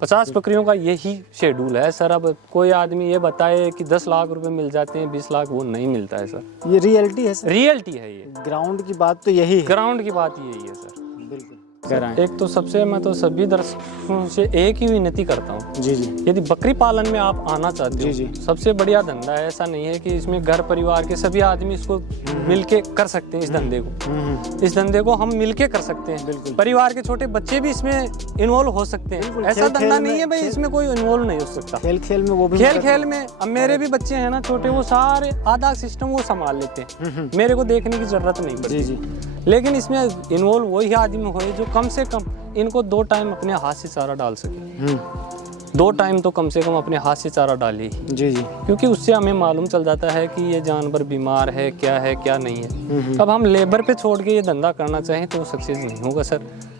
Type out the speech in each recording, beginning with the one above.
50 बकरियों का यही शेड्यूल है सर। अब कोई आदमी ये बताए कि 10 लाख रुपए मिल जाते हैं, 20 लाख, वो नहीं मिलता है सर। ये रियलिटी है सर, रियलिटी है ये। ग्राउंड की बात तो यही है। ग्राउंड की बात यही है सर। बिल्कुल। एक तो सबसे मैं तो सभी दर्शकों से एक ही विनती करता हूँ, जी जी यदि बकरी पालन में आप आना चाहते हो, जी जी। सबसे बढ़िया धंधा है। ऐसा नहीं है कि इसमें घर परिवार के सभी आदमी इसको मिलके कर सकते हैं। इस धंधे को, इस धंधे को हम मिलके कर सकते हैं। बिल्कुल। परिवार के छोटे बच्चे भी इसमें इन्वॉल्व हो सकते हैं। ऐसा धंधा नहीं है भाई इसमें कोई इन्वॉल्व नहीं हो सकता। खेल खेल में वो भी खेल खेल में अब मेरे भी बच्चे हैं ना छोटे, वो सारे आधा सिस्टम वो संभाल लेते हैं, मेरे को देखने की जरूरत नहीं पड़ती। जी जी। लेकिन इसमें इन्वॉल्व वही आदमी हो जो कम से कम इनको 2 टाइम अपने हाथ से चारा डाल सके। 2 टाइम तो कम से कम अपने हाथ से चारा डाले। जी जी। क्योंकि उससे हमें मालूम चल जाता है कि ये जानवर बीमार है क्या नहीं है। अब हम लेबर पे छोड़ के ये धंधा करना चाहें तो सक्सेस नहीं होगा सर।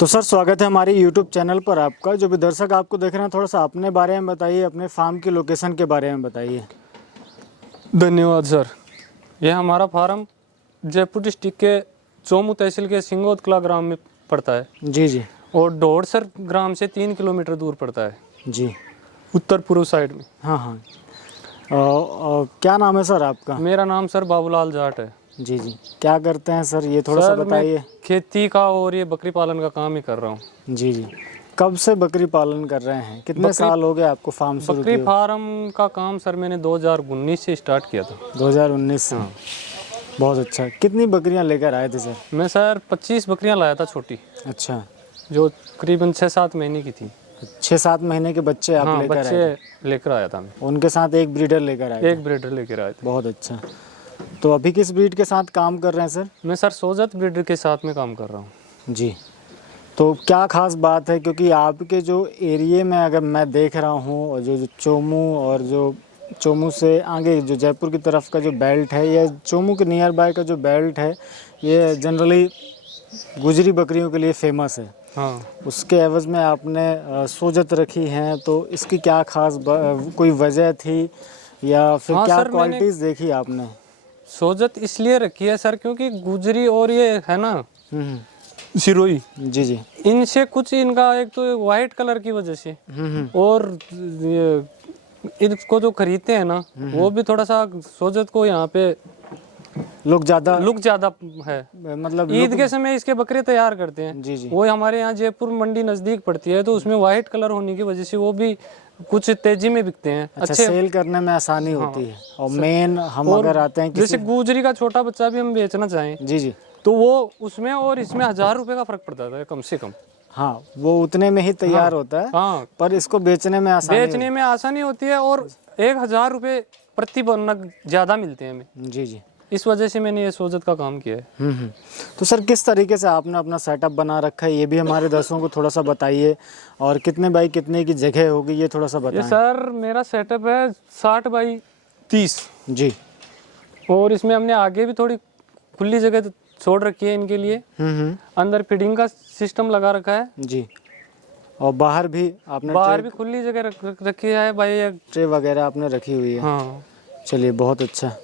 तो सर स्वागत है हमारे YouTube चैनल पर आपका। जो भी दर्शक आपको देख रहे हैं, थोड़ा सा अपने बारे में बताइए, अपने फार्म की लोकेशन के बारे में बताइए। धन्यवाद सर। यह हमारा फार्म जयपुर डिस्ट्रिक्ट के चोमू तहसील के सिंगोद कला ग्राम में पड़ता है। जी जी। और डोड़सर ग्राम से 3 किलोमीटर दूर पड़ता है जी। उत्तर पूर्व साइड में। हाँ हाँ। क्या नाम है सर आपका? मेरा नाम सर बाबूलाल जाट है। जी जी। क्या करते हैं सर, ये थोड़ा सा बताइए। खेती का और ये बकरी पालन का काम ही कर रहा हूँ। जी जी। कब से बकरी पालन कर रहे हैं, कितने साल हो गए आपको फार्म शुरू बकरी किए? फार्म का काम सर मैंने 2019 से स्टार्ट किया था। 2019 से। हाँ। बहुत अच्छा। कितनी बकरियां लेकर आए थे सर? मैं सर 25 बकरियां लाया था छोटी, अच्छा। जो करीबन 6-7 महीने की थी। 6-7 महीने के बच्चे आप हाँ, लेकर आए बच्चे लेकर आया था मैं। थे? उनके साथ एक ब्रीडर लेकर आए थे? एक ब्रीडर लेकर आए थे। बहुत अच्छा। तो अभी किस ब्रीड के साथ काम कर रहे हैं सर? मैं सर सोजत ब्रीडर के साथ में काम कर रहा हूँ। जी। तो क्या खास बात है, क्योंकि आपके जो एरिया में अगर मैं देख रहा हूँ, और जो चोमू और जो चोमू से आगे जो जयपुर की तरफ का जो बेल्ट है, या चोमू के नियर बाय का जो बेल्ट है, ये जनरली गुजरी बकरियों के लिए फेमस है। हाँ। उसके एवज में आपने सोजत रखी हैं, तो इसकी क्या खास कोई वजह थी, या फिर हाँ क्या सर, क्वालिटीज़ देखी आपने? सोजत इसलिए रखी है सर क्योंकि गुजरी और ये है ना सिरोही, जी जी। इनसे कुछ इनका एक तो वाइट कलर की वजह से, और ये इनको जो खरीदते हैं ना वो भी थोड़ा सा सोजत को यहाँ पे लुक ज़्यादा है। मतलब ईद के समय इसके बकरे तैयार करते हैं। जी जी। वो हमारे यहाँ जयपुर मंडी नजदीक पड़ती है, तो उसमें वाइट कलर होने की वजह से वो भी कुछ तेजी में बिकते हैं। अच्छा, सेल करने में आसानी होती है। और मेन हम अगर आते हैं जैसे गुजरी का छोटा बच्चा भी हम बेचना चाहें जी जी, तो वो उसमें और इसमें 1000 रुपए का फर्क पड़ता है कम से कम। हाँ, वो उतने में ही तैयार होता है। हाँ, पर इसको बेचने में आसानी होती है और 1000 रुपए प्रति नग ज्यादा मिलते हैं हमें। जी जी। इस वजह से मैंने ये सोजत का काम किया है। तो सर किस तरीके से आपने अपना सेटअप बना रखा है, ये भी हमारे दर्शकों को थोड़ा सा बताइए। और कितने बाई कितने की जगह होगी, ये थोड़ा सा बताएं। ये सर मेरा सेटअप है 60 बाई 30 जी। और इसमें हमने आगे भी थोड़ी खुली जगह छोड़ रखी है इनके लिए। अंदर फीडिंग का सिस्टम लगा रखा है जी। और बाहर भी आपने भी खुली जगह रखी है भाई, ट्रे वगैरह आपने रखी हुई है। हाँ। चलिए, बहुत अच्छा।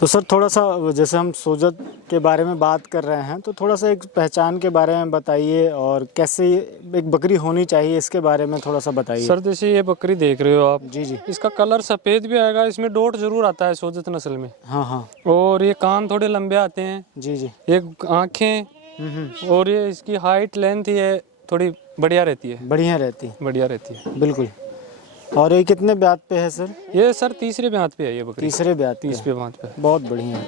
तो सर थोड़ा सा, जैसे हम सोजत के बारे में बात कर रहे हैं, तो थोड़ा सा एक पहचान के बारे में बताइए, और कैसे एक बकरी होनी चाहिए इसके बारे में थोड़ा सा बताइए। सर जैसे ये बकरी देख रहे हो आप, जी जी। इसका कलर सफ़ेद भी आएगा, इसमें डॉट जरूर आता है सोजत नस्ल में। हाँ हाँ। और ये कान थोड़े लंबे आते हैं। जी जी। एक आँखें और ये इसकी हाइट लेंथ ये थोड़ी बढ़िया रहती है। बढ़िया रहती है। बिल्कुल। और ये कितने ब्यात पे है सर? ये सर तीसरे ब्यात पे है ये बकरी। तीसरे ब्यात पे? 30 पे ब्यात पे। बहुत बढ़िया है,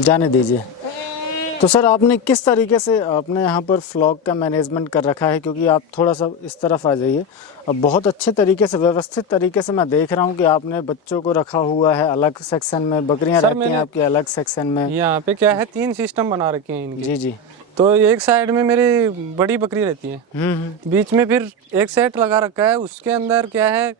जाने दीजिए। तो सर आपने किस तरीके से अपने यहाँ पर फ्लॉक का मैनेजमेंट कर रखा है, क्योंकि आप थोड़ा सा इस तरफ आ जाइए। अब बहुत अच्छे तरीके से, व्यवस्थित तरीके से मैं देख रहा हूँ कि आपने बच्चों को रखा हुआ है अलग सेक्शन में, बकरियाँ रहती हैं आपके अलग सेक्शन में। यहाँ पे क्या है, 3 सिस्टम बना रखे हैं इनके। जी जी। तो एक साइड में मेरी बड़ी बकरी रहती है, बीच में फिर एक सेट लगा रखा है, उसके अंदर क्या है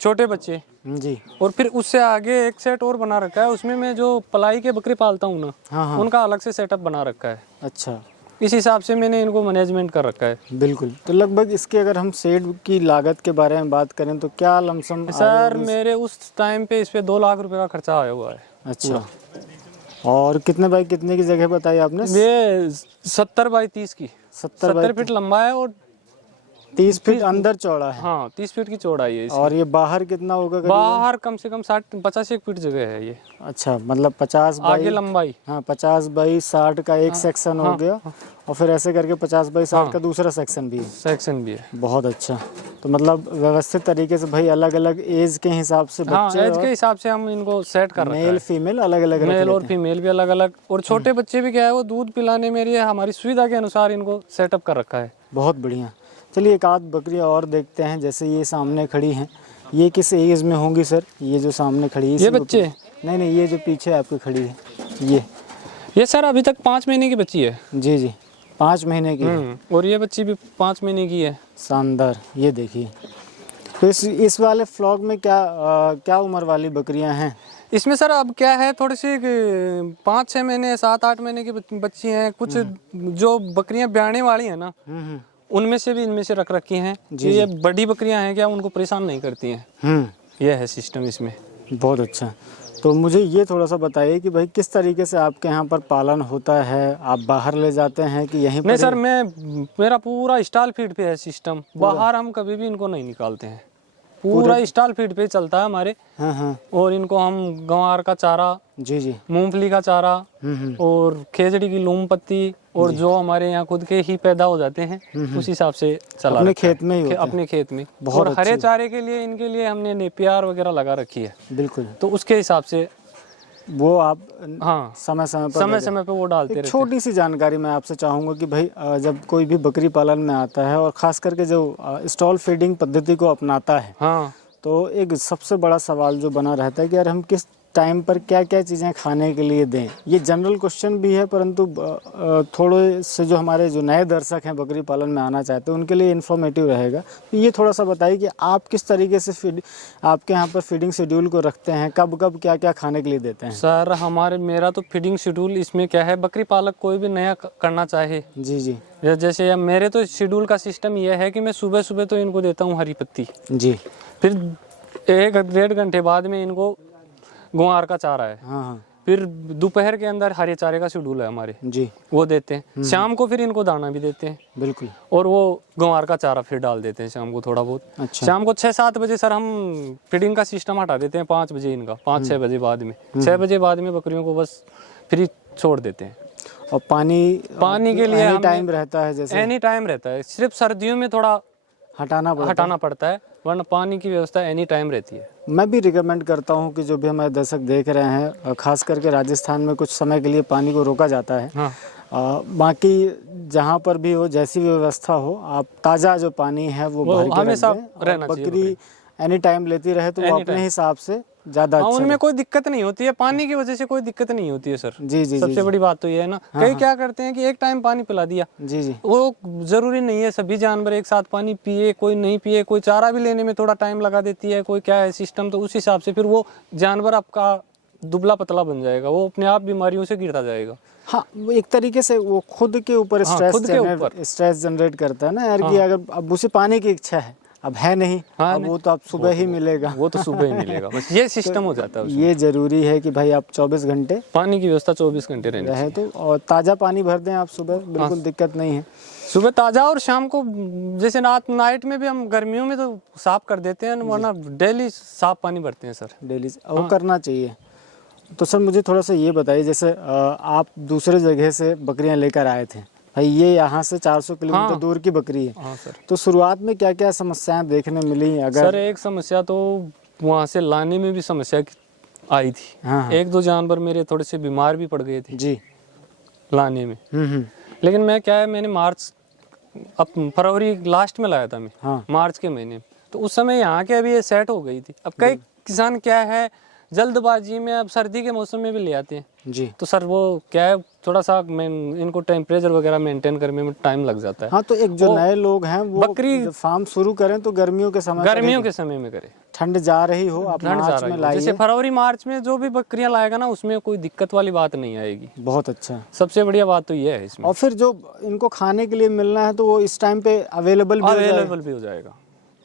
छोटे बच्चे जी। और फिर उससे आगे एक सेट और बना रखा है, उसमें मैं जो पलाई के बकरी पालता हूँ ना, हाँ हाँ। उनका अलग से सेटअप बना रखा है। अच्छा। इस हिसाब से मैंने इनको मैनेजमेंट कर रखा है। बिल्कुल। तो लगभग इसके अगर हम शेड की लागत के बारे में बात करें तो क्या लमसम सर मेरे उस टाइम पे इस पे 2 लाख रुपए का खर्चा आया हुआ है। अच्छा। और कितने बाई कितने की जगह बताई आपने? ये 70 बाई 30 की, 70 फीट लंबा है और 30 फीट अंदर चौड़ा है। हाँ 30 फीट की चौड़ाई है इसकी। और ये बाहर कितना होगा करीबन? बाहर कम से कम 60-85 फीट जगह है ये। अच्छा, मतलब 50 बाई, आगे लंबाई, हाँ 50 बाई 60 का एक सेक्शन हो गया, और फिर ऐसे करके 50 बाई 60 का दूसरा सेक्शन भी है। सेक्शन भी है। बहुत अच्छा। तो मतलब व्यवस्थित तरीके से भाई अलग अलग एज के हिसाब से हाँ बच्चे, एज के हिसाब से हम इनको सेट कर रखा है। मेल फीमेल अलग अलग मेल और फीमेल भी अलग अलग, और छोटे बच्चे भी क्या है वो दूध पिलाने में ये हमारी सुविधा के अनुसार इनको सेटअप कर रखा है। बहुत बढ़िया। चलिए एक आध बकरियाँ और देखते हैं। जैसे ये सामने खड़ी हैं, ये किस एज में होंगी सर? ये जो सामने खड़ी है ये बच्चे? नहीं, ये जो पीछे आपकी खड़ी है ये सर अभी तक 5 महीने की बच्ची है। जी जी, 5 महीने की है। और ये बच्ची भी 5 महीने की है। शानदार। ये देखिए। तो इस वाले फ्लॉक में क्या उम्र वाली बकरियां हैं? इसमें सर अब क्या है, थोड़ी सी 5-6 महीने 7-8 महीने की बच्ची हैं। कुछ जो बकरियां ब्याने वाली हैं ना, उनमें से भी इनमें से रख रखी हैं। ये बड़ी बकरियां हैं क्या, उनको परेशान नहीं करती हैं। यह है सिस्टम इसमें। बहुत अच्छा। तो मुझे ये थोड़ा सा बताइए कि भाई किस तरीके से आपके यहाँ पर पालन होता है? आप बाहर ले जाते हैं कि यहीं पर? नहीं सर, मेरा पूरा स्टॉल फीड पे है सिस्टम। बाहर हम कभी भी इनको नहीं निकालते हैं, पूरा स्टॉल फीड पे चलता है हमारे। हाँ। और इनको हम गंवार का चारा, जी जी, मूंगफली का चारा और खेजड़ी की लूम पत्ती, और जो हमारे यहाँ खुद के ही पैदा हो जाते हैं उस हिसाब से चला अपने रखा है। खेत में ही होते हैं। अपने खेत में। बहुत और हरे चारे के लिए इनके लिए हमने नेपियर वगैरह लगा रखी है। बिल्कुल। तो उसके हिसाब से वो आप हाँ समय समय पे वो डालते रहते हैं। छोटी सी जानकारी मैं आपसे चाहूँगा कि भाई जब कोई भी बकरी पालन में आता है और ख़ास करके जो स्टॉल फीडिंग पद्धति को अपनाता है, हाँ तो एक सबसे बड़ा सवाल जो बना रहता है कि यार हम किस टाइम पर क्या क्या चीज़ें खाने के लिए दें। ये जनरल क्वेश्चन भी है, परंतु थोड़े से जो हमारे जो नए दर्शक हैं बकरी पालन में आना चाहते हैं उनके लिए इन्फॉर्मेटिव रहेगा। तो ये थोड़ा सा बताइए कि आप किस तरीके से आपके यहाँ पर फीडिंग शेड्यूल को रखते हैं, कब कब क्या क्या खाने के लिए देते हैं? सर मेरा तो फीडिंग शेड्यूल इसमें क्या है, बकरी पालक कोई भी नया करना चाहे, जी जी, जैसे मेरे तो शेड्यूल का सिस्टम यह है कि मैं सुबह सुबह तो इनको देता हूँ हरी पत्ती, जी, फिर 1-1.5 घंटे बाद में इनको गुआर का चारा है, हाँ, फिर दोपहर के अंदर हरे चारे का शेड्यूल है हमारे, जी, वो देते हैं। शाम को फिर इनको दाना भी देते हैं, बिल्कुल, और वो गुआर का चारा फिर डाल देते हैं शाम को थोड़ा बहुत। अच्छा, शाम को 6-7 बजे सर हम फीडिंग का सिस्टम हटा देते हैं। 5 बजे इनका, 5-6 बजे बाद में, 6 बजे बाद में बकरियों को बस फ्री छोड़ देते हैं। और पानी के लिए एनी टाइम रहता है? जैसे एनी टाइम रहता है, सिर्फ सर्दियों में थोड़ा हटाना पड़ता है, वरना पानी की व्यवस्था एनी टाइम रहती है। मैं भी रिकमेंड करता हूं कि जो भी हमारे दर्शक देख रहे हैं, खास करके राजस्थान में कुछ समय के लिए पानी को रोका जाता है। हाँ। बाकी जहां पर भी हो, जैसी भी व्यवस्था हो, आप ताज़ा जो पानी है वो भर के हमेशा रख दें। रहना चाहिए। बकरी एनी टाइम लेती रहे तो वो अपने हिसाब से ज़्यादा अच्छा। उनमें कोई दिक्कत नहीं होती है, पानी की वजह से कोई दिक्कत नहीं होती है सर। जी जी, सबसे बड़ी बात तो ये है ना, कई क्या करते हैं कि एक टाइम पानी पिला दिया, जी जी, वो जरूरी नहीं है सभी जानवर एक साथ पानी पिए, कोई नहीं पिए, कोई चारा भी लेने में थोड़ा टाइम लगा देती है, कोई क्या है सिस्टम, तो उस हिसाब से फिर वो जानवर आपका दुबला पतला बन जाएगा, वो अपने आप बीमारियों से गिरता जाएगा। हाँ, वो एक तरीके से वो खुद के ऊपर स्ट्रेस जनरेट करता है ना यार, कि अगर अब उसे पानी की इच्छा है, अब है नहीं, अब वो तो आप सुबह ही मिलेगा, वो तो सुबह ही मिलेगा, बस ये सिस्टम हो जाता है। ये जरूरी है कि भाई आप 24 घंटे पानी की व्यवस्था 24 घंटे रहे तो, और ताज़ा पानी भर दें आप सुबह, बिल्कुल दिक्कत नहीं है। सुबह ताज़ा, और शाम को जैसे नाइट में भी हम गर्मियों में तो साफ कर देते हैं, वरना डेली साफ पानी भरते हैं सर, डेली वो करना चाहिए। तो सर मुझे थोड़ा सा ये बताइए, जैसे आप दूसरे जगह से बकरियां लेकर आए थे भाई, ये यहाँ से 400 किलोमीटर दूर की बकरी है। हाँ सर। तो शुरुआत में क्या क्या समस्याएं देखने मिली? अगर सर एक समस्या तो वहाँ से लाने में भी समस्या आई थी। हाँ। 1-2 जानवर मेरे थोड़े से बीमार भी पड़ गए थे जी लाने में। लेकिन मैंने फरवरी लास्ट में लाया था मैं। हाँ। मार्च के महीने, तो उस समय यहाँ के अभी ये सेट हो गई थी। अब कई किसान क्या है, जल्दबाजी में अब सर्दी के मौसम में भी ले आते हैं, जी। तो सर वो क्या है, थोड़ा सा इनको टेम्परेचर वगैरह मेंटेन करने में टाइम लग जाता है। हाँ, तो एक जो नए लोग हैं वो बकरी जब फार्म शुरू करें तो गर्मियों के समय में करें, ठंड जा रही हो, आप ठंड जा मार्च रही में हो, लाइए। जैसे फरवरी मार्च में जो भी बकरियां लाएगा ना, उसमें कोई दिक्कत वाली बात नहीं आएगी। बहुत अच्छा। सबसे बढ़िया बात तो ये है इसमें। और फिर जो इनको खाने के लिए मिलना है तो वो इस टाइम पे अवेलेबल भी हो जाएगा,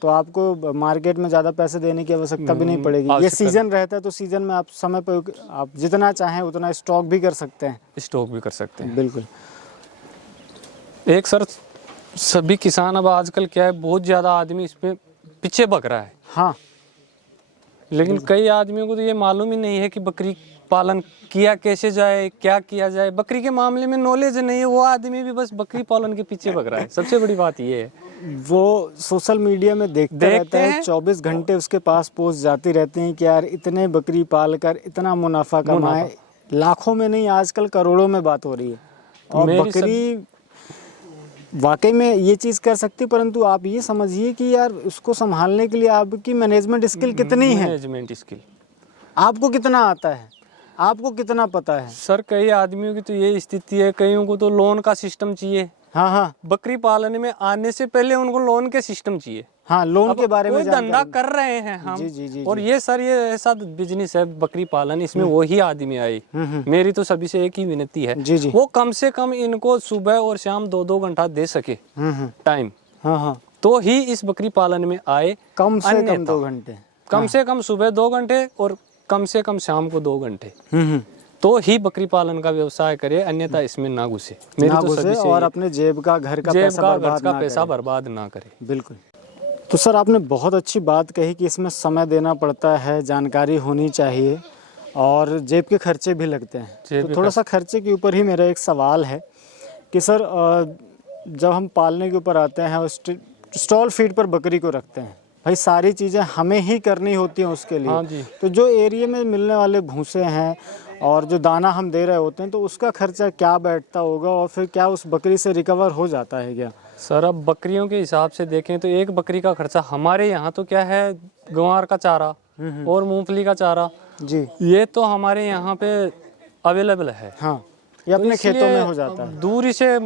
तो आपको मार्केट में ज़्यादा पैसे देने की आवश्यकता भी नहीं पड़ेगी। ये सीजन रहता है तो सीजन में आप समय पर आप जितना चाहें उतना स्टॉक भी कर सकते हैं। बिल्कुल। एक सर, सभी किसान अब आजकल क्या है, बहुत ज़्यादा आदमी इसमें पीछे भग रहा है। हाँ, लेकिन कई आदमियों को तो ये मालूम ही नहीं है कि बकरी पालन किया कैसे जाए, क्या किया जाए। बकरी के मामले में नॉलेज नहीं है, वो आदमी भी बस बकरी पालन के पीछे भग रहा है। सबसे बड़ी बात ये है, वो सोशल मीडिया में देखते रहता है, 24 घंटे उसके पास पोस्ट जाती रहती हैं कि यार इतने बकरी पाल कर इतना मुनाफा कमाए। लाखों में नहीं, आजकल करोड़ों में बात हो रही है। और बकरी वाकई में ये चीज़ कर सकती, परंतु आप ये समझिए कि यार उसको संभालने के लिए आपकी मैनेजमेंट स्किल कितनी है, मैनेजमेंट स्किल आपको कितना आता है, आपको कितना पता है। सर कई आदमियों की तो ये स्थिति है, कईयों को तो लोन का सिस्टम चाहिए। हाँ, बकरी पालन में आने से पहले उनको लोन के सिस्टम चाहिए। हाँ, लोन के बारे में धंधा कर रहे हैं हम। जी। और ये सर, ये ऐसा बिजनेस है बकरी पालन, इसमें वही आदमी आए। मेरी तो सभी से एक ही विनती है, जी। वो कम से कम इनको सुबह और शाम 2-2 घंटा दे सके टाइम, हाँ, तो ही इस बकरी पालन में आए। कम से कम 2 घंटे, कम से कम सुबह 2 घंटे और कम से कम शाम को 2 घंटे, तो ही बकरी पालन का व्यवसाय करे, अन्यथा इसमें ना घुसे। मेरी तो सभी से और अपने जेब का, घर का पैसा बर्बाद ना करे। बिल्कुल। तो सर आपने बहुत अच्छी बात कही कि इसमें समय देना पड़ता है, जानकारी होनी चाहिए और जेब के खर्चे भी लगते हैं। तो थोड़ा सा खर्चे के ऊपर ही मेरा एक सवाल है कि सर जब हम पालने के ऊपर आते हैं और स्टॉल फीड पर बकरी को रखते हैं, भाई सारी चीज़ें हमें ही करनी होती हैं उसके लिए। हाँ जी। तो जो एरिया में मिलने वाले भूसे हैं और जो दाना हम दे रहे होते हैं, तो उसका खर्चा क्या बैठता होगा और फिर क्या उस बकरी से रिकवर हो जाता है क्या? सर अब बकरियों के हिसाब से देखें तो एक बकरी का खर्चा हमारे यहाँ तो क्या है, ग्वार का चारा और मूंगफली का चारा जी, ये तो हमारे यहाँ पे अवेलेबल है। हाँ, ये अपने खेतों में हो जाता है, दूरी से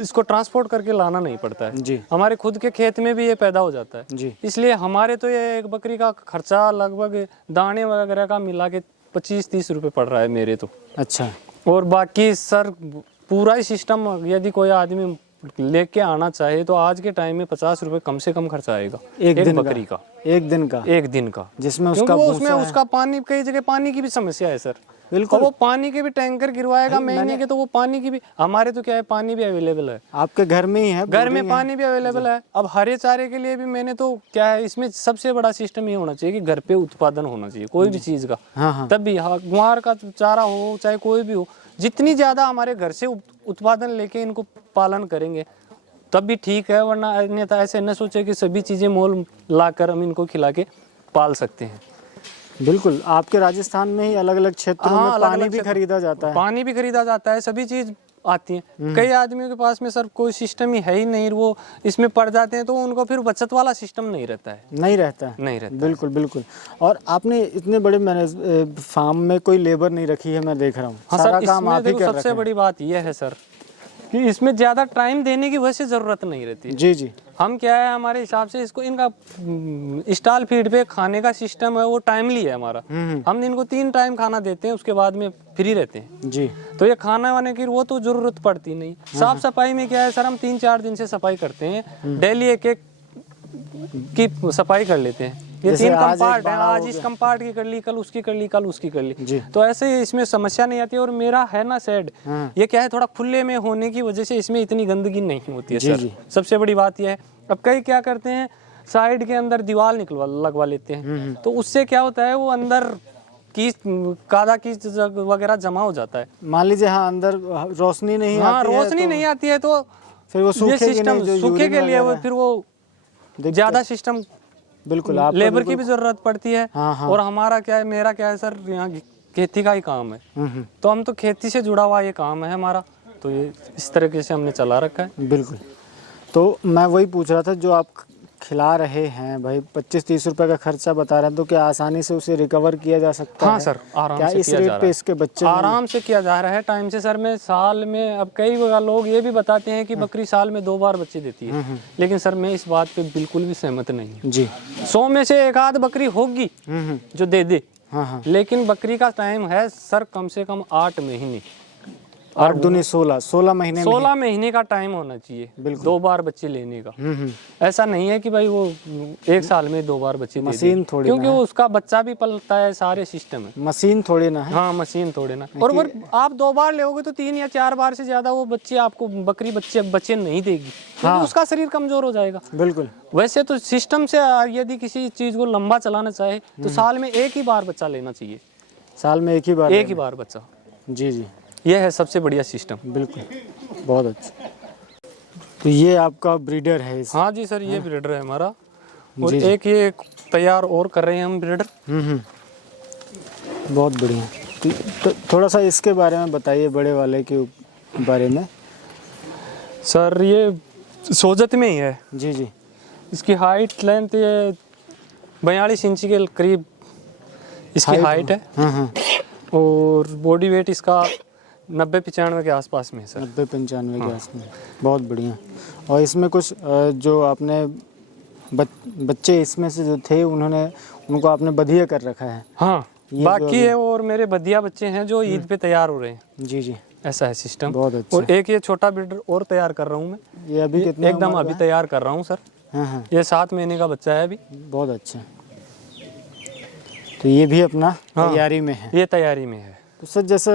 इसको ट्रांसपोर्ट करके लाना नहीं पड़ता है जी। हमारे खुद के खेत में भी ये पैदा हो जाता है जी। इसलिए हमारे तो ये एक बकरी का खर्चा लगभग दाने वगैरह का मिला के 25-30 रुपए पड़ रहा है मेरे तो। अच्छा। और बाकी सर पूरा ही सिस्टम यदि कोई आदमी लेके आना चाहे तो आज के टाइम में 50 रुपए कम से कम खर्चा आएगा एक बकरी का। एक दिन का जिसमें उसका पानी, कई जगह पानी की भी समस्या है सर। बिल्कुल। तो वो पानी के भी टैंकर गिरवाएगा महीने के, तो वो पानी की भी, हमारे तो क्या है पानी भी अवेलेबल है, आपके घर में ही है, घर में पानी भी अवेलेबल है। अब हरे चारे के लिए भी मैंने तो क्या है, इसमें सबसे बड़ा सिस्टम ये होना चाहिए कि घर पे उत्पादन होना चाहिए कोई भी चीज का। हाँ। तब भी ग्वार का चारा हो चाहे कोई भी हो, जितनी ज्यादा हमारे घर से उत्पादन लेके इनको पालन करेंगे तब भी ठीक है, वरना अन्यथा ऐसे न सोचे कि सभी चीजें मोल लाकर हम इनको खिला के पाल सकते हैं। बिल्कुल, आपके राजस्थान में ही अलग अलग क्षेत्रों में पानी भी खरीदा जाता है, पानी भी खरीदा जाता है, सभी चीज आती है। कई आदमियों के पास में सर कोई सिस्टम ही है ही नहीं, वो इसमें पड़ जाते हैं तो उनको फिर बचत वाला सिस्टम नहीं रहता है। बिल्कुल। और आपने इतने बड़े फार्म में कोई लेबर नहीं रखी है, मैं देख रहा हूँ। हाँ सारा काम आप ही कर रहे हैं। सबसे बड़ी बात यह है सर कि इसमें ज्यादा टाइम देने की वैसे जरूरत नहीं रहती। जी। हम क्या है, हमारे हिसाब से इसको इनका स्टॉल फीड पे खाने का सिस्टम है वो टाइमली है हमारा। हम इनको 3 टाइम खाना देते हैं, उसके बाद में फ्री रहते हैं जी। तो ये खाना वाने की वो तो जरूरत पड़ती नहीं। साफ सफाई में क्या है सर, हम 3-4 दिन से सफाई करते हैं, डेली एक की सफाई कर लेते हैं। ये 3 कंपार्ट है, आज इस कंपार्ट की कर ली, कल उसकी कर ली, कल उसकी कर ली, तो ऐसे ही इसमें समस्या नहीं आती। और मेरा है ना शेड, ये क्या है थोड़ा खुले में होने की वजह से इसमें इतनी गंदगी नहीं होती है सर। सबसे बड़ी बात यह है। अब कई क्या करते हैं, साइड के अंदर दीवार लगवा लेते हैं, तो उससे क्या होता है वो अंदर की कादा की वगैरह जमा हो जाता है। मान लीजिए हाँ, अंदर रोशनी नहीं आती है तो फिर वो सूखे के लिए फिर वो ज्यादा सिस्टम, बिल्कुल लेबर की भी जरूरत पड़ती है। हाँ। और हमारा क्या है, मेरा क्या है सर, यहाँ खेती का ही काम है, तो हम तो खेती से जुड़ा हुआ ये काम है हमारा, तो ये इस तरीके से हमने चला रखा है। बिल्कुल। तो मैं वही पूछ रहा था, जो आप खिला रहे हैं भाई, 25-30 रुपए का खर्चा बता रहे हैं, तो क्या आसानी से उसे रिकवर किया जा सकता है? हाँ सर, आराम क्या से इस किया जा रेट रहा पे है। इसके बच्चे आराम से किया जा रहा है टाइम से सर। मैं साल में, अब कई लोग ये भी बताते हैं कि बकरी साल में 2 बार बच्चे देती है, लेकिन सर मैं इस बात पे बिल्कुल भी सहमत नहीं हूँ। जी 100 में से एक आध बकरी होगी जो दे दे, हाँ हाँ, लेकिन बकरी का टाइम है सर कम से कम 8 महीने, 8 दूनी 16 महीने में 16 महीने का टाइम होना चाहिए बिल्कुल। 2 बार बच्चे लेने का। ऐसा नहीं है कि भाई वो 1 साल में 2 बार बच्चे दे मशीन दे, थोड़ी क्योंकि वो उसका बच्चा भी पलता है, सारे सिस्टम है। मशीन थोड़ी ना है। हाँ मशीन थोड़े ना, और वो आप 2 बार लेोगे तो 3 या 4 बार से ज्यादा वो बच्चे आपको बकरी बच्चे नहीं देगी, क्योंकि उसका शरीर कमजोर हो जाएगा। बिल्कुल। वैसे तो सिस्टम से यदि किसी चीज को लंबा चलाना चाहे तो साल में 1 ही बार बच्चा लेना चाहिए, साल में 1 ही बार? 1 ही बार बच्चा। जी जी, यह है सबसे बढ़िया सिस्टम। बिल्कुल, बहुत अच्छा। तो ये आपका ब्रीडर है इस? हाँ जी सर, ये ब्रीडर है हमारा, और जी, जी। एक ये तैयार और कर रहे हैं हम ब्रीडर। बहुत बढ़िया। तो थोड़ा सा इसके बारे में बताइए, बड़े वाले के बारे में। सर ये सोजत में ही है। जी जी, इसकी हाइट लेंथ ये 42 इंच के करीब इसकी हाइट है, हाँ हाँ, और बॉडी वेट इसका 90-95 के आसपास में है सर। 90-95 के आसपास। बहुत बढ़िया। और इसमें कुछ जो आपने बच्चे इसमें से जो थे उनको आपने बधिया कर रखा है? हाँ बाकी है, और मेरे बदिया बच्चे हैं जो ईद पे तैयार हो रहे हैं। जी जी, ऐसा है सिस्टम। बहुत अच्छा। और एक ये छोटा ब्रीडर और तैयार कर रहा हूँ मैं। ये अभी कितना एकदम अभी तैयार कर रहा हूँ सर। हाँ हाँ, ये 7 महीने का बच्चा है अभी। बहुत अच्छा। तो ये भी अपना तैयारी में है? ये तैयारी में है। तो सर जैसे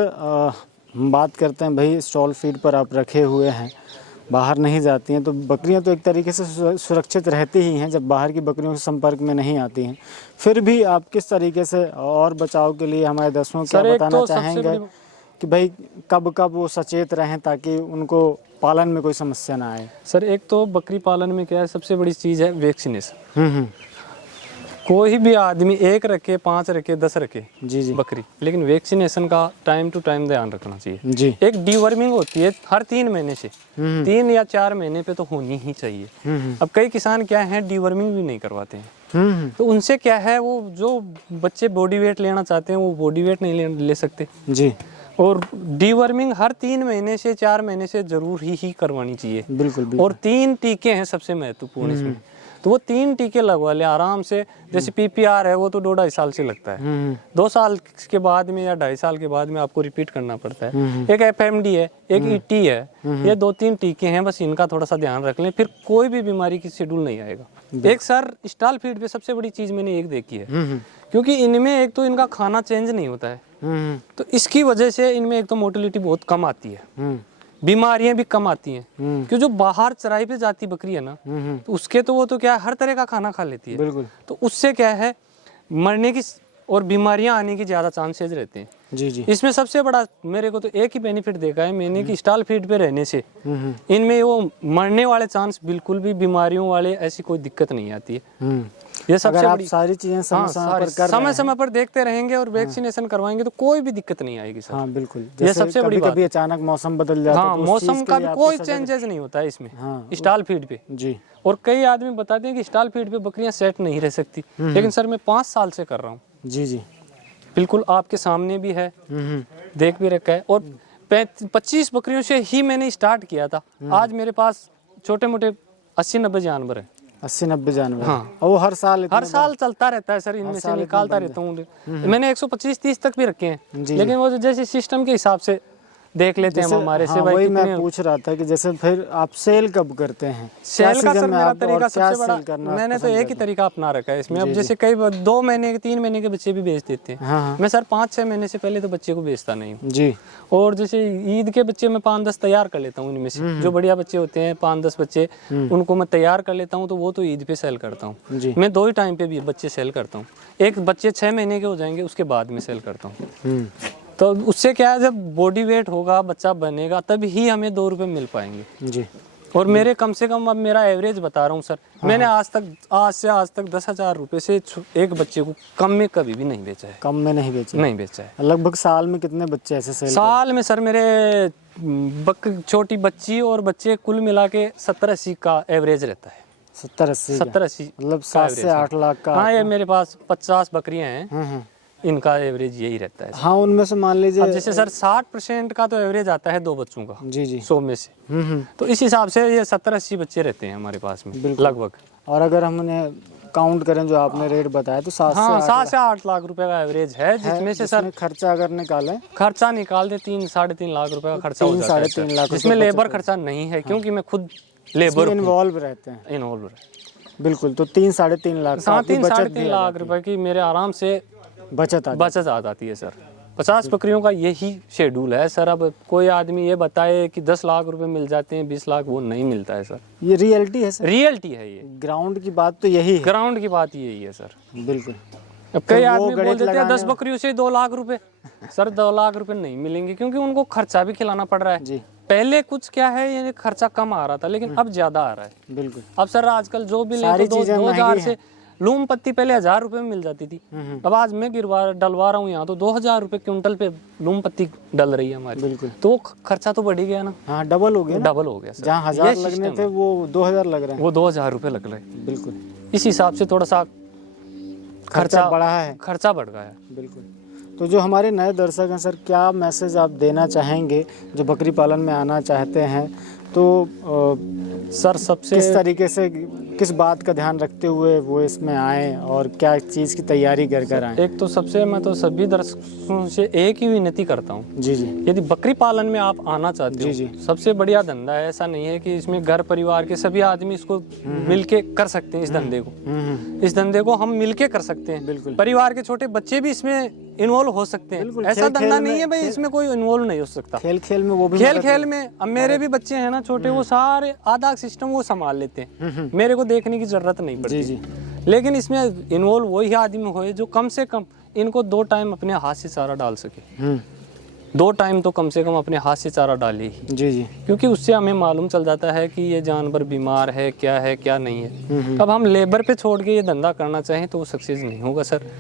हम बात करते हैं भाई, स्टॉल फीड पर आप रखे हुए हैं, बाहर नहीं जाती हैं, तो बकरियां तो एक तरीके से सुरक्षित रहती ही हैं जब बाहर की बकरियों के संपर्क में नहीं आती हैं। फिर भी आप किस तरीके से और बचाव के लिए हमारे दर्शकों को क्या बताना चाहेंगे कि भाई कब वो सचेत रहें ताकि उनको पालन में कोई समस्या ना आए? सर एक तो बकरी पालन में क्या है, सबसे बड़ी चीज़ है वैक्सीनेशन। कोई भी आदमी 1 रखे, 5 रखे, 10 रखे जी जी, बकरी, लेकिन वैक्सीनेशन का टाइम टू टाइम ध्यान रखना चाहिए जी। एक डीवर्मिंग होती है हर 3 महीने से, 3 या 4 महीने पे तो होनी ही चाहिए। अब कई किसान क्या है, डीवर्मिंग भी नहीं करवाते हैं, तो उनसे क्या है, वो जो बच्चे बॉडी वेट लेना चाहते हैं वो बॉडी वेट नहीं ले सकते जी। और डीवर्मिंग हर 3 महीने से 4 महीने से जरूर ही करवानी चाहिए। बिल्कुल बिल्कुल। और 3 टीके हैं सबसे महत्वपूर्ण इसमें, तो वो 3 टीके लगवा ले आराम से। जैसे PPR है वो तो 2-2.5 साल से लगता है, 2 साल के बाद में या 2.5 साल के बाद में आपको रिपीट करना पड़ता है। एक FMD है, एक ET है, ये 2-3 टीके हैं, बस इनका थोड़ा सा ध्यान रख लें, फिर कोई भी बीमारी की शेड्यूल नहीं आएगा। एक सर स्टॉल फीड पे सबसे बड़ी चीज मैंने एक देखी है, क्योंकि इनमें एक तो इनका खाना चेंज नहीं होता है, तो इसकी वजह से इनमें एक तो मोटिलिटी बहुत कम आती है, बीमारियां भी कम आती हैं। क्योंकि जो बाहर चराई पे जाती बकरी है ना, तो उसके तो वो तो क्या है, हर तरह का खाना खा लेती है, बिल्कुल। तो उससे क्या है, मरने की और बीमारियां आने की ज्यादा चांसेस रहते हैं। जी जी, इसमें सबसे बड़ा मेरे को तो एक ही बेनिफिट देखा है मैंने कि स्टॉल फीड पे रहने से इनमें वो मरने वाले चांस बिल्कुल भी, बीमारियों वाले ऐसी कोई दिक्कत नहीं आती है। ये सबसे अगर आप बड़ी सारी चीजें समय पर देखते रहेंगे और वैक्सीनेशन करवाएंगे तो कोई भी दिक्कत नहीं आएगी सर। हाँ बिल्कुल। ये सबसे बड़ी बात। कभी अचानक मौसम बदल जाता है, हाँ, तो उस मौसम चीज़ के का लिए भी आपको कोई सजग- चेंजेस नहीं होता है इसमें, हाँ, स्टॉल फीड पे। जी। और कई आदमी बताते हैं कि स्टॉल फीड पे बकरियां सेट नहीं रह सकती, लेकिन सर मैं 5 साल से कर रहा हूँ। जी जी, बिल्कुल आपके सामने भी है, देख भी रखा है, और 25 बकरियों से ही मैंने स्टार्ट किया था। आज मेरे पास छोटे मोटे 80-90 जानवर है। 80-90 जानवर? हाँ। और वो हर साल चलता रहता है सर, इनमें से निकालता रहता हूँ। मैंने 125-30 तक भी रखे हैं, लेकिन वो जैसे सिस्टम के हिसाब से देख लेते हैं हमारे से। भाई वही मैं पूछ रहा था कि जैसे फिर आप सेल कब करते हैं? सेल का सर मेरा तरीका सबसे बड़ा, मैंने तो एक ही तरीका अपना रखा है इसमें। अब जैसे कई 2 महीने के 3 महीने के बच्चे भी बेच देते हैं, हाँ। मैं सर 5-6 महीने से पहले तो बच्चे को बेचता नहीं हूँ जी। और जैसे ईद के बच्चे मैं 5-10 तैयार कर लेता हूँ, इनमें से जो बढ़िया बच्चे होते हैं 5-10 बच्चे, उनको मैं तैयार कर लेता हूँ, तो वो तो ईद पे सेल करता हूँ। मैं 2 ही टाइम पे भी बच्चे सेल करता हूँ। एक बच्चे 6 महीने के हो जाएंगे उसके बाद में सेल करता हूँ। तो उससे क्या है, जब बॉडी वेट होगा, बच्चा बनेगा, तब ही हमें 2 रुपए मिल पाएंगे जी। और मेरे कम से कम, अब मेरा एवरेज बता रहा हूँ सर, मैंने आज तक 10,000 रुपए से एक बच्चे को कम में कभी भी नहीं बेचा है। कम में नहीं बेचा है? लगभग साल में कितने बच्चे ऐसे सेल? साल में सर मेरे छोटी बच्ची और बच्चे कुल मिला के 70-80 का एवरेज रहता है। 70-80 का। 70-80 मतलब 7 से 8 लाख का। हाँ, ये मेरे पास 50 बकरियां हैं, हम्म। इनका एवरेज यही रहता है। हाँ, उनमें से मान अब लीजिए। जैसे सर 60% का तो एवरेज आता है 2 बच्चों का जी जी। 100 में से, तो इस हिसाब से ये 70-80 बच्चे रहते हैं हमारे पास में बिल्कुल। लगभग। और अगर हम उन्हें काउंट करें जो आपने रेट बताया तो 7 हाँ, से 7 से 8 लाख रुपए का एवरेज है, जिसमें से सर खर्चा अगर निकालें, खर्चा निकाल दे 3-3.5 लाख रुपए का खर्चा हो जाता है 3-3.5 सर, लाख जिसमें रुपए लेबर बचत खर्चा नहीं है, क्योंकि मैं खुद इसमें लेबर इन्वॉल्व रहते हैं। इन्वॉल्व है। बिल्कुल, तो 3-3.5 लाख का हाँ, आपकी बचत 3-3.5 भी आ लाख जाती रुपए की मेरे आराम से है। बचत आ बचत आ जाती है सर। 50 बकरियों का यही शेड्यूल है सर। अब कोई आदमी ये बताए कि 10 लाख रुपए मिल जाते हैं, 20 लाख, वो नहीं मिलता है सर। ये रियलिटी है सर, रियलिटी है ये, ग्राउंड की बात तो यही है। ग्राउंड की बात यही है सर। बिल्कुल। अब कई वो आदमी बोल गणित देते हैं लगाने 10 बकरियों से 2 लाख रुपए। सर 2 लाख रुपए नहीं मिलेंगे, क्योंकि उनको खर्चा भी खिलाना पड़ रहा है जी। पहले कुछ क्या है, ये खर्चा कम आ रहा था, लेकिन अब ज्यादा आ रहा है। बिल्कुल। अब सर आजकल जो भी ले सारी तो चीजें 2000 महंगी से लूम पत्ती पहले 1000 रुपए में मिल जाती थी। अब आज मैं डलवा रहा हूँ यहाँ तो 2000 रुपए क्विंटल पे लूम पत्ती डल रही है हमारी। बिल्कुल। तो वो खर्चा तो बढ़ ही गया ना। हाँ, डबल हो गया ना। डबल हो गया सर। जहाँ 1000 लगने थे वो 2000 लग रहे हैं। वो 2000 रुपए लग रहे हैं। बिल्कुल। इस हिसाब से थोड़ा सा खर्चा बढ़ा है। खर्चा बढ़ गया है। बिल्कुल। तो जो हमारे नए दर्शक हैं सर, क्या मैसेज आप देना चाहेंगे जो बकरी पालन में आना चाहते हैं? तो सर सबसे किस तरीके से, किस बात का ध्यान रखते हुए वो इसमें आए और क्या चीज़ की तैयारी कर कर आए? एक तो सबसे मैं तो सभी दर्शकों से एक ही विनती करता हूँ, जी जी। यदि बकरी पालन में आप आना चाहते हो, जी। सबसे बढ़िया धंधा है। ऐसा नहीं है कि इसमें घर परिवार के सभी आदमी इसको मिलके कर सकते हैं। इस धंधे को इस धंधे को हम मिलके कर सकते हैं। बिल्कुल। परिवार के छोटे बच्चे भी इसमें इन्वॉल्व हो सकते हैं। बिल्कुल। ऐसा धंधा नहीं है भाई इसमें कोई इन्वॉल्व नहीं हो सकता। खेल खेल में वो भी खेल में अब मेरे भी बच्चे हैं ना छोटे, वो सारे आधा सिस्टम वो संभाल लेते हैं, मेरे को देखने की जरूरत नहीं पड़ती। जी। लेकिन इसमें इन्वॉल्व वही आदमी होए जो कम से कम इनको 2 टाइम अपने हाथ से चारा डाल सके। 2 टाइम तो कम से कम अपने हाथ से चारा डाले ही। जी। क्योंकि उससे हमें मालूम चल जाता है कि ये जानवर बीमार है क्या नहीं है। अब हम लेबर पे छोड़ के ये धंधा करना चाहें तो वो सक्सेस नहीं होगा सर।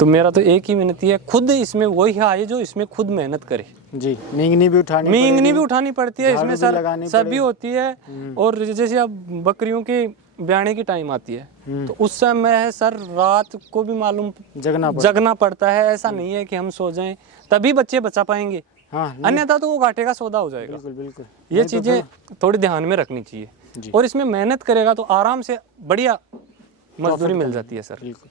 तो मेरा तो एक ही विनती है, खुद इसमें वही आए जो इसमें खुद मेहनत करे। जी। मींगनी भी उठानी पड़ती है इसमें सर, सभी होती है। और जैसे अब बकरियों के ब्याने की टाइम आती है तो उस समय है सर, रात को भी मालूम जगना पड़ता है। ऐसा नहीं है कि हम सो जाएं तभी बच्चे बचा पाएंगे, अन्यथा तो वो घाटे का सौदा हो जाएगा। बिल्कुल। ये चीजें थोड़ी ध्यान में रखनी चाहिए। और इसमें मेहनत करेगा तो आराम से बढ़िया मजदूरी मिल जाती है सर। बिल्कुल।